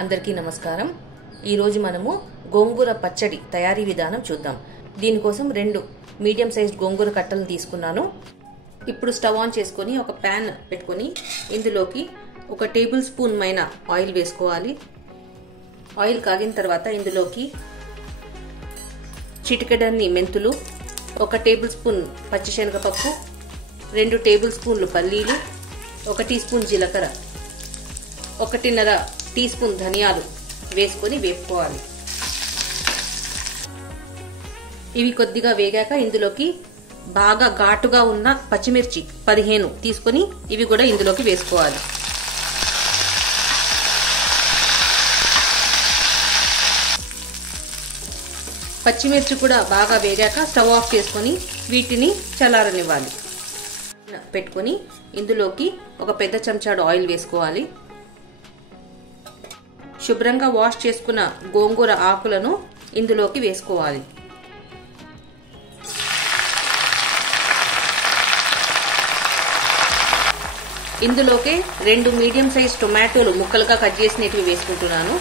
అందరికీ నమస్కారం। ఈ రోజు మనము గోంగూర పచ్చడి తయారీ విధానం చూద్దాం। దీని కోసం రెండు మీడియం సైజ్ గోంగూర కట్టలను తీసుకున్నాను। ఇప్పుడు స్టవ్ ఆన్ చేసుకొని ఒక పాన్ పెట్టుకొని ఇందులోకి ఒక టేబుల్ స్పూన్ మైన ఆయిల్ వేసుకోవాలి। ఆయిల్ కాగిన తర్వాత ఇందులోకి చిటికెడన్ని మెంతులు, ఒక టేబుల్ స్పూన్ పచ్చిశనగపప్పు, 2 టేబుల్ స్పూన్లు పల్లీలు, 1 టీ స్పూన్ జీలకర్ర, 1.5 టీ స్పూన్ ధనియాలు వేసుకొని వేపుకోవాలి। ఇవి కొద్దిగా వేగాక ఇందులోకి బాగా ఘాటుగా ఉన్న పచ్చిమిర్చి 15 తీసుకొని ఇవి కూడా ఇందులోకి వేసుకోవాలి। పచ్చిమిర్చి కూడా బాగా వేగాక స్టవ్ ఆఫ్ చేసుకొని వీటిని చల్లారనివ్వాలి। పెట్టుకొని ఇందులోకి ఒక పెద్ద చెంచాడు ఆయిల్ వేసుకోవాలి। శుభ్రంగా వాష్ చేసుకున్న గోంగూర ఆకులను ఇందులోకి వేసుకోవాలి। ఇందులోకి 2 మీడియం సైజ్ టొమాటోలు ముక్కలుగా కట్ చేసినవి వేసుకుంటున్నాను।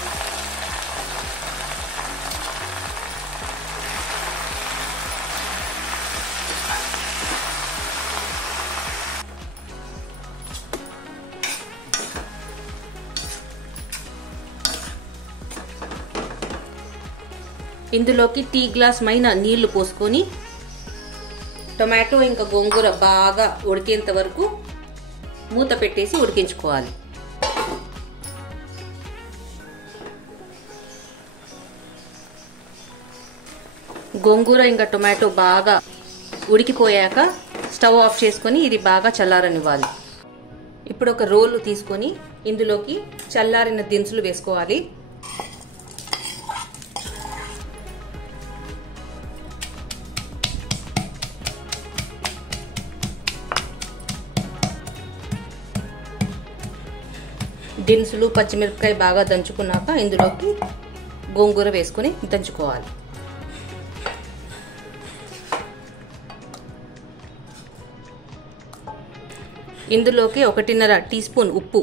ఇందులోకి టీ గ్లాస్ మైన నీళ్లు పోసుకొని టొమాటో ఇంకా గోంగూర బాగా ఉడికేంత వరకు మూత పెట్టేసి ఉడికించుకోవాలి। గోంగూర ఇంకా టొమాటో బాగా ఉడికిపోయాక స్టవ్ ఆఫ్ చేసుకొని ఇది బాగా చల్లారనివ్వాలి। ఇప్పుడు ఒక రోలు తీసుకొని ఇందులోకి చల్లారిన దినుసులు వేసుకోవాలి। దినుసులు పచ్చిమిరపకాయ బాగా దంచుకున్నాక ఇందులోకి గోంగూర వేసుకొని దంచుకోవాలి। ఇందులోకి 1.5 టీ స్పూన్ ఉప్పు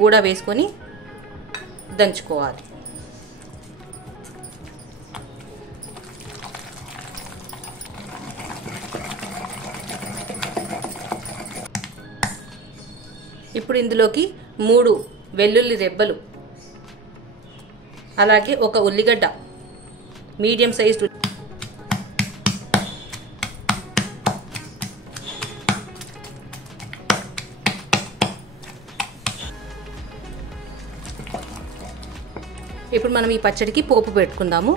కూడా వేసుకొని దంచుకోవాలి। ఇప్పుడు ఇందులోకి 3 వెల్లుల్లి రెబ్బలు, అలాగే ఒక ఉల్లిగడ్డ మీడియం సైజ్, ఇప్పుడు మనం ఈ పచ్చడికి పోపు పెట్టుకుందాము।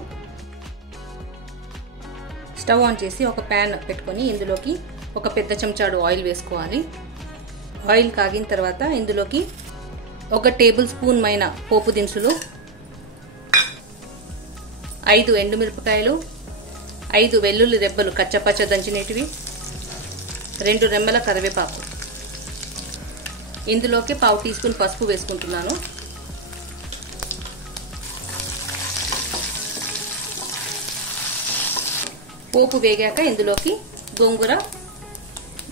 స్టవ్ ఆన్ చేసి ఒక ప్యాన్ పెట్టుకొని ఇందులోకి ఒక పెద్ద చెంచాడు ఆయిల్ వేసుకోవాలి। ఆయిల్ కాగిన తర్వాత ఇందులోకి 1 టేబుల్ స్పూన్ మైన పోపు దినుసులు, 5 ఎండుమిరపకాయలు, 5 వెల్లుల్లి రెబ్బలు కచ్చపచ్చ దంచినటివి, 2 రెమ్మల కరివేపాకు, ఇందులోకి 1/2 టీ స్పూన్ పసుపు వేసుకుంటున్నాను। పోపు వేగాక ఇందులోకి గోంగూర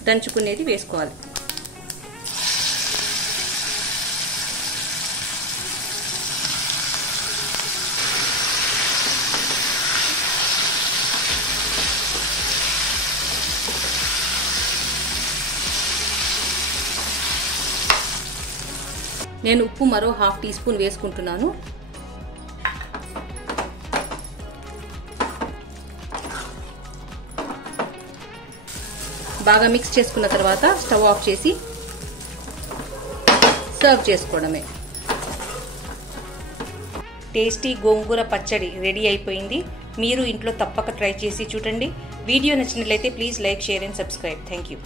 దంచుకునేది వేసుకోవాలి। నేను ఉప్పు మరో 1/2 టీ స్పూన్ వేసుకుంటున్నాను। బాగా మిక్స్ చేసుకున్న తర్వాత స్టవ్ ఆఫ్ చేసి సర్వ్ చేసుకోవడమే। టేస్టీ గోంగూర పచ్చడి రెడీ అయిపోయింది। మీరు ఇంట్లో తప్పక ట్రై చేసి చూడండి। వీడియో నచ్చినట్లయితే please like, share and subscribe. Thank you.